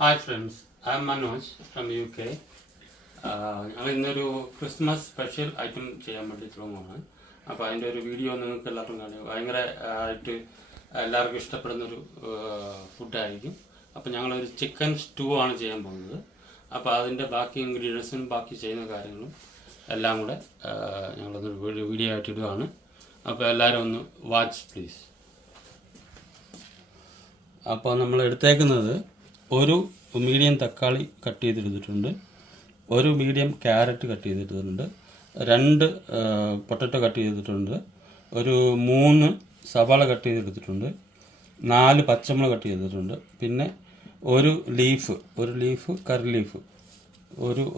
Hi friends, I am Manoj from UK. ഞങ്ങൾ ഇന്നൊരു Christmas special item ചെയ്യാൻ വേണ്ടി തുടങ്ങുകയാണ്. അപ്പോൾ അതിൻ്റെ ഒരു വീഡിയോ നിങ്ങൾക്ക് എല്ലാവർക്കും കാണുക ഭയങ്കര ആയിട്ട് എല്ലാവർക്കും ഇഷ്ടപ്പെടുന്നൊരു ഫുഡായിരിക്കും. അപ്പോൾ ഞങ്ങളൊരു ചിക്കൻ സ്റ്റൂ ആണ് ചെയ്യാൻ പോകുന്നത്. അപ്പോൾ അതിൻ്റെ ബാക്കി ഇൻഗ്രീഡിയൻസും ബാക്കി ചെയ്യുന്ന കാര്യങ്ങളും എല്ലാം കൂടെ ഞങ്ങളൊന്നൊരു വീഡിയോ ആയിട്ട് ഇടുകയാണ്. അപ്പോൾ എല്ലാവരും ഒന്ന് വാച്ച് പ്ലീസ്. അപ്പോൾ നമ്മൾ എടുത്തേക്കുന്നത് ഒരു മീഡിയം തക്കാളി കട്ട് ചെയ്തെടുത്തിട്ടുണ്ട്, ഒരു മീഡിയം ക്യാരറ്റ് കട്ട് ചെയ്തെടുത്തിട്ടുണ്ട്, 2 പൊട്ടറ്റോ കട്ട് ചെയ്തിട്ടുണ്ട്, ഒരു 3 സവാള കട്ട് ചെയ്തെടുത്തിട്ടുണ്ട്, 4 പച്ചമുളക് കട്ട് ചെയ്തിട്ടുണ്ട്, പിന്നെ ഒരു ലീഫ് കറി ലീഫ്,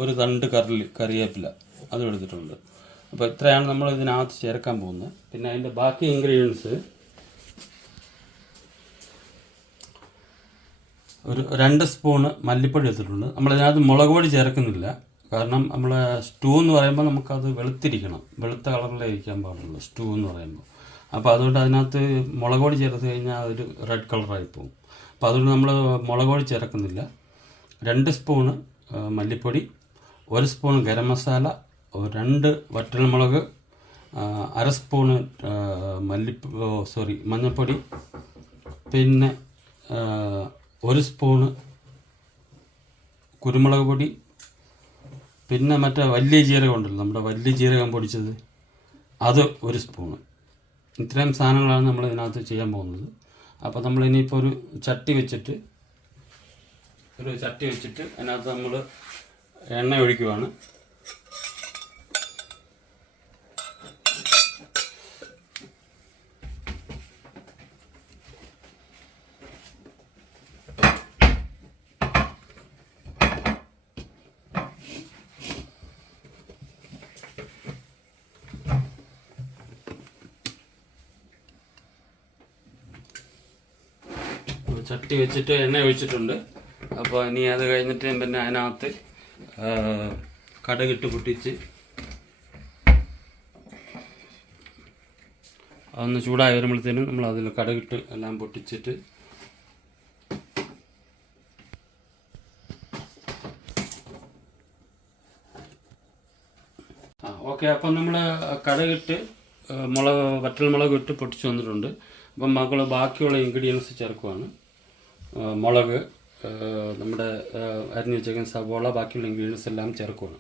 ഒരു തണ്ട് കറിവേപ്പില അതും എടുത്തിട്ടുണ്ട്. അപ്പോൾ ഇത്രയാണ് നമ്മൾ ഇതിനകത്ത് ചേർക്കാൻ പോകുന്നത്. പിന്നെ അതിൻ്റെ ബാക്കി ഇൻഗ്രീഡിയൻസ് ഒരു 2 സ്പൂണ് മല്ലിപ്പൊടി എടുത്തിട്ടുണ്ട്. നമ്മളിതിനകത്ത് മുളക് പൊടി ചേർക്കുന്നില്ല, കാരണം നമ്മൾ സ്റ്റൂ എന്ന് പറയുമ്പോൾ നമുക്കത് വെളുത്ത കളറിലേ ഇരിക്കാൻ പാടുള്ളൂ സ്റ്റൂ എന്ന് പറയുമ്പോൾ. അപ്പോൾ അതുകൊണ്ട് അതിനകത്ത് മുളക് പൊടി ചേർത്ത് കഴിഞ്ഞാൽ അതൊരു റെഡ് കളറായി പോകും. അപ്പോൾ അതുകൊണ്ട് നമ്മൾ മുളക് പൊടി ചേർക്കുന്നില്ല. 2 സ്പൂണ് മല്ലിപ്പൊടി, 1 സ്പൂൺ ഗരം മസാല, 2 വറ്റൽമുളക്, 1/2 സ്പൂണ് മഞ്ഞൾപ്പൊടി, പിന്നെ 1 സ്പൂണ് കുരുമുളക് പൊടി, പിന്നെ മറ്റേ വലിയ ജീരകം ഉണ്ടല്ലോ, നമ്മുടെ വലിയ ജീരകം പൊടിച്ചത്, അത് 1 സ്പൂണ്. ഇത്രയും സാധനങ്ങളാണ് നമ്മൾ ഇതിനകത്ത് ചെയ്യാൻ പോകുന്നത്. അപ്പോൾ നമ്മളിനിയിപ്പോൾ ഒരു ചട്ടി വെച്ചിട്ട് അതിനകത്ത് നമ്മൾ എണ്ണ ഒഴിക്കുവാണ്. ചട്ടി വെച്ചിട്ട് എണ്ണ ഒഴിച്ചിട്ടുണ്ട്. അപ്പോൾ ഇനി അത് കഴിഞ്ഞിട്ട് പിന്നെ അതിനകത്ത് കടുകിട്ട് പൊട്ടിച്ച് അതൊന്ന് ചൂടായി വരുമ്പോഴത്തേനും നമ്മൾ അതിൽ കടുകിട്ട് എല്ലാം പൊട്ടിച്ചിട്ട് ഓക്കെ. അപ്പം നമ്മൾ കടുകിട്ട് വറ്റൽമുളക് ഇട്ട് പൊട്ടിച്ച് വന്നിട്ടുണ്ട്. അപ്പം ബാക്കിയുള്ള ഇൻഗ്രീഡിയൻസ് ചേർക്കുവാണ്. മുളക്, നമ്മുടെ അരിഞ്ഞ് വെച്ചേക്കുന്ന സവോള, ബാക്കിയുള്ള ഇൻഗ്രീഡിയൻസ് എല്ലാം ചേർക്കുകയാണ്.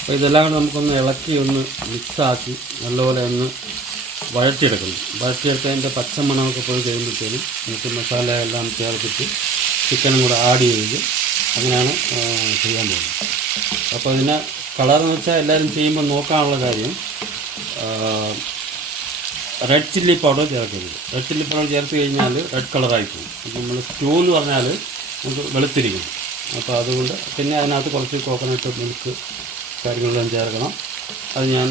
അപ്പോൾ ഇതെല്ലാം കൂടെ നമുക്കൊന്ന് ഇളക്കി ഒന്ന് മിക്സാക്കി നല്ലപോലെ ഒന്ന് വഴറ്റിയെടുത്തതിൻ്റെ പച്ചമണമൊക്കെ പോയി കഴിയുമ്പോഴത്തേനും നമുക്ക് മസാല എല്ലാം ചേർത്തിട്ട് ചിക്കനും കൂടെ ആഡ് ചെയ്ത് അങ്ങനെയാണ് ചെയ്യാൻ പോകുന്നത്. അപ്പോൾ ഇതിന് കളറെന്ന് വെച്ചാൽ എല്ലാവരും ചെയ്യുമ്പോൾ നോക്കാനുള്ള കാര്യം, റെഡ് ചില്ലി പൗഡർ ചേർക്കരുത്. റെഡ് ചില്ലി പൗഡർ ചേർത്ത് കഴിഞ്ഞാൽ റെഡ് കളറായി പോകും. അപ്പോൾ നമ്മൾ സ്റ്റൂ എന്ന് പറഞ്ഞാൽ നമുക്ക് വെളുത്തിരിക്കും. അപ്പോൾ അതുകൊണ്ട് പിന്നെ അതിനകത്ത് കുറച്ച് കോക്കനട്ട് മിൽക്ക് കാര്യങ്ങളെല്ലാം ചേർക്കണം. അത് ഞാൻ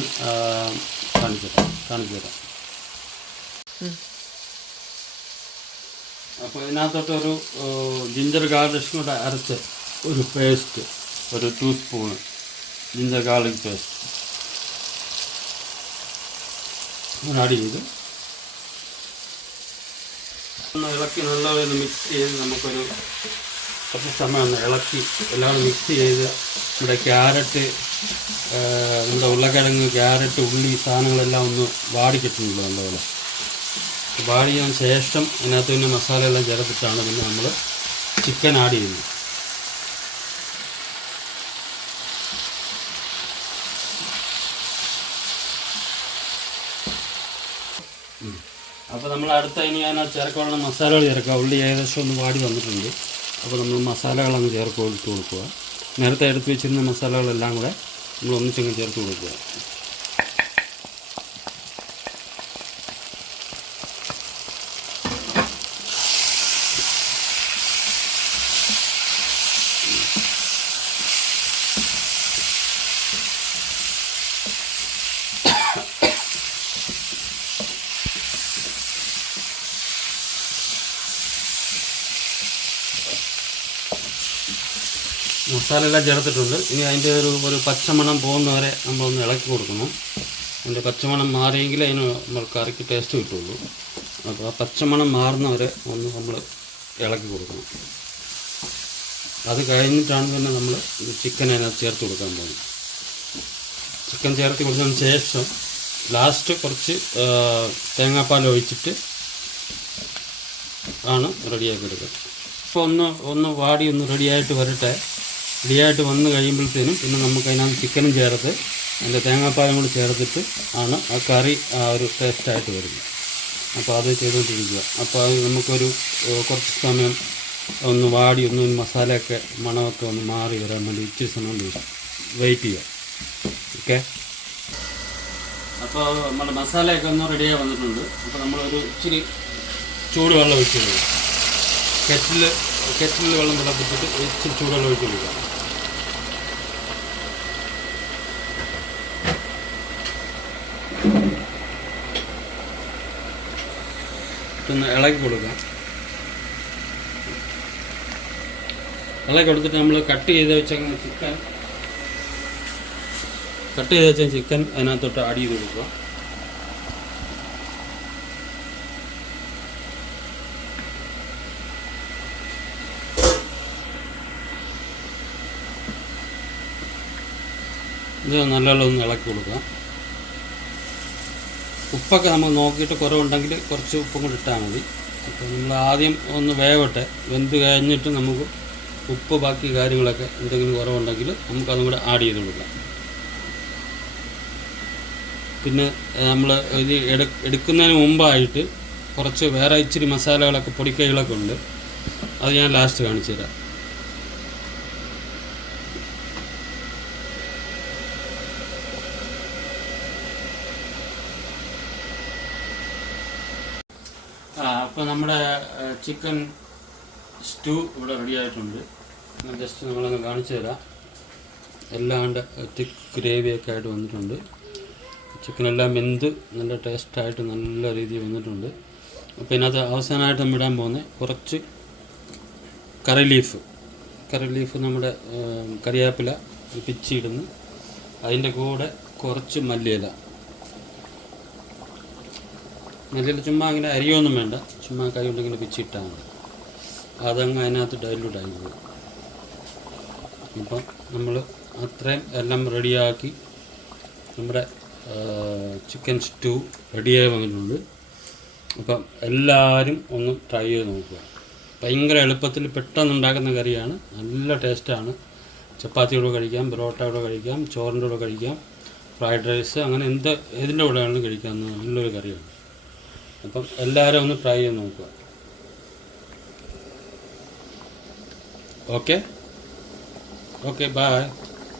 കാണിച്ചു തരാം. അപ്പോൾ ഇതിനകത്തോട്ടൊരു ജിഞ്ചർ ഗാർലിഷ് കൂടെ അരച്ച് ഒരു പേസ്റ്റ്, ഒരു 2 spoon ginger garlic paste add ചെയ്ത് ഒന്ന് ഇളക്കി നല്ലപോലെ മിക്സ് ചെയ്ത് നമുക്കൊരു കുറച്ച് സമയം ഒന്ന് ഇളക്കി എല്ലാം മിക്സ് ചെയ്ത് നമ്മുടെ ക്യാരറ്റ്, നമ്മുടെ ഉരുളക്കിഴങ്ങ്, ക്യാരറ്റ്, ഉള്ളി സാധനങ്ങളെല്ലാം ഒന്ന് വാടിക്കിട്ടുന്നുള്ളൂ. നല്ലപോലെ വാടിയതിന് ശേഷം അതിനകത്ത് പിന്നെ മസാല എല്ലാം ചേർത്തിട്ടാണ് പിന്നെ നമ്മൾ ചിക്കൻ ആഡ് ചെയ്യുന്നത്. അപ്പോൾ നമ്മൾ അടുത്ത ഇനി അതിനകത്ത് ചേർക്കാനുള്ള മസാലകൾ ചേർക്കുക. ഉള്ളി ഏകദേശം ഒന്ന് വാടി വന്നിട്ടുണ്ട്. അപ്പോൾ നമ്മൾ മസാലകളങ്ങ് ഇട്ട് കൊടുക്കുക. നേരത്തെ എടുത്ത് വെച്ചിരുന്ന മസാലകളെല്ലാം കൂടെ നമ്മൾ ഒന്നിച്ചങ്ങ് ചേർത്ത് കൊടുക്കുക. മസാല എല്ലാം ചേർത്തിട്ടുണ്ട്. ഇനി അതിൻ്റെ ഒരു പച്ചമണം പോകുന്നവരെ നമ്മളൊന്ന് ഇളക്കി കൊടുക്കണം. അതിൻ്റെ പച്ചമണം മാറിയെങ്കിൽ അതിന് നമ്മൾ കറിക്ക് ടേസ്റ്റ് കിട്ടുള്ളൂ. അപ്പോൾ ആ പച്ചമണം മാറുന്നവരെ ഒന്ന് നമ്മൾ ഇളക്കി കൊടുക്കണം. അത് കഴിഞ്ഞിട്ടാണ് തന്നെ നമ്മൾ ചിക്കൻ അതിനകത്ത് ചേർത്ത് കൊടുക്കാൻ പോകുന്നത്. ചിക്കൻ ചേർത്ത് കൊടുത്തതിന് ശേഷം ലാസ്റ്റ് കുറച്ച് തേങ്ങാപ്പാൽ ഒഴിച്ചിട്ട് ആണ് റെഡിയാക്കി എടുക്കുക. അപ്പോൾ ഒന്ന് വാടി ഒന്ന് റെഡിയായിട്ട് വരട്ടെ. റെഡിയായിട്ട് വന്ന് കഴിയുമ്പോഴത്തേനും പിന്നെ നമുക്ക് അതിനകത്ത് ചിക്കനും ചേർത്ത് അതിൻ്റെ തേങ്ങാപ്പാലും കൂടി ചേർത്തിട്ട് ആണ് ആ കറി ആ ഒരു ടേസ്റ്റായിട്ട് വരുന്നത്. അപ്പോൾ അത് ചെയ്തുകൊണ്ടിരിക്കുക. അപ്പോൾ അത് നമുക്കൊരു കുറച്ച് സമയം ഒന്ന് വാടി ഒന്ന് മസാലയൊക്കെ മണമൊക്കെ ഒന്ന് മാറി വരാൻ വേണ്ടി ഇച്ചിരി സമയം വെയിറ്റ് ചെയ്യുക. ഓക്കെ, അപ്പോൾ നമ്മുടെ മസാലയൊക്കെ ഒന്ന് റെഡിയായി വന്നിട്ടുണ്ട്. അപ്പോൾ നമ്മളൊരു ഇച്ചിരി ചൂടുവെള്ളം ഒഴിച്ച് കൊടുക്കുക. കെറ്റിൽ വെള്ളം തിളപ്പിച്ചിട്ട് ഇച്ചിരി ചൂടുവെള്ളം ഒഴിച്ച് കൊടുക്കുക. ഒന്ന് ഇളക്കി കൊടുക്കാം. ഇളക്കി കൊടുത്തിട്ട് നമ്മൾ കട്ട് ചെയ്ത് വെച്ച ചിക്കൻ അതിനകത്തോട്ട് ആഡ് ചെയ്ത് കൊടുക്കുക. ഇത് നല്ലോണം ഒന്ന് ഇളക്കി കൊടുക്കുക. ഉപ്പൊക്കെ നമ്മൾ നോക്കിയിട്ട് കുറവുണ്ടെങ്കിൽ കുറച്ച് ഉപ്പും കൂടി ഇട്ടാൽ മതി. അപ്പോൾ നമ്മൾ ആദ്യം ഒന്ന് വേവട്ടെ. വെന്ത് കഴിഞ്ഞിട്ട് നമുക്ക് ഉപ്പ് ബാക്കി കാര്യങ്ങളൊക്കെ എന്തെങ്കിലും കുറവുണ്ടെങ്കിൽ നമുക്കതും കൂടെ ആഡ് ചെയ്ത് കൊടുക്കാം. പിന്നെ നമ്മൾ ഇത് എടുക്കുന്നതിന് മുമ്പായിട്ട് കുറച്ച് വേറെ ഇച്ചിരി മസാലകളൊക്കെ പൊടിക്കൈകളൊക്കെ ഉണ്ട്. അത് ഞാൻ ലാസ്റ്റ് കാണിച്ചു തരാം. അപ്പോൾ നമ്മുടെ ചിക്കൻ സ്റ്റൂ ഇവിടെ റെഡി ആയിട്ടുണ്ട്. ജസ്റ്റ് നമ്മളൊന്ന് കാണിച്ചു തരാം. എല്ലാണ്ട് തിക്ക് ഗ്രേവിയൊക്കെ ആയിട്ട് വന്നിട്ടുണ്ട്. ചിക്കനെല്ലാം വെന്ത് നല്ല ടേസ്റ്റായിട്ട് നല്ല രീതിയിൽ വന്നിട്ടുണ്ട്. അപ്പോൾ ഇതിനകത്ത് അവസാനമായിട്ട് നമ്മൾ ഇടാൻ പോകുന്നത് കുറച്ച് കറി ലീഫ് നമ്മുടെ കറിവേപ്പില പിച്ചിയിടുന്നു. അതിൻ്റെ കൂടെ കുറച്ച് മല്ലിയില ചുമ്മാ അങ്ങനെ അരിയൊന്നും വേണ്ട, ചുമ്മാ കൈ കൊണ്ട് ഇങ്ങനെ പിച്ചിട്ടാൽ മതി. അതങ്ങ് അതിനകത്ത് ഡൈല്യൂട്ട് ആയി പോകും. അപ്പം നമ്മൾ അത്രയും എല്ലാം റെഡിയാക്കി നമ്മുടെ ചിക്കൻ സ്റ്റൂ റെഡിയായി വന്നിട്ടുണ്ട്. അപ്പം എല്ലാവരും ഒന്ന് ട്രൈ ചെയ്ത് നോക്കുക. ഭയങ്കര എളുപ്പത്തിൽ പെട്ടെന്ന് ഉണ്ടാക്കുന്ന കറിയാണ്. നല്ല ടേസ്റ്റാണ്. ചപ്പാത്തിയോടെ കഴിക്കാം, പൊറോട്ടയോടെ കഴിക്കാം, ചോറിൻ്റെ കൂടെ കഴിക്കാം, ഫ്രൈഡ് റൈസ്, അങ്ങനെ ഏതിൻ്റെ കൂടെ വേണമെങ്കിലും കഴിക്കാവുന്ന നല്ലൊരു കറിയാണ്. അപ്പം എല്ലാവരും ഒന്ന് ട്രൈ ചെയ്ത് നോക്കുക. Okay, by.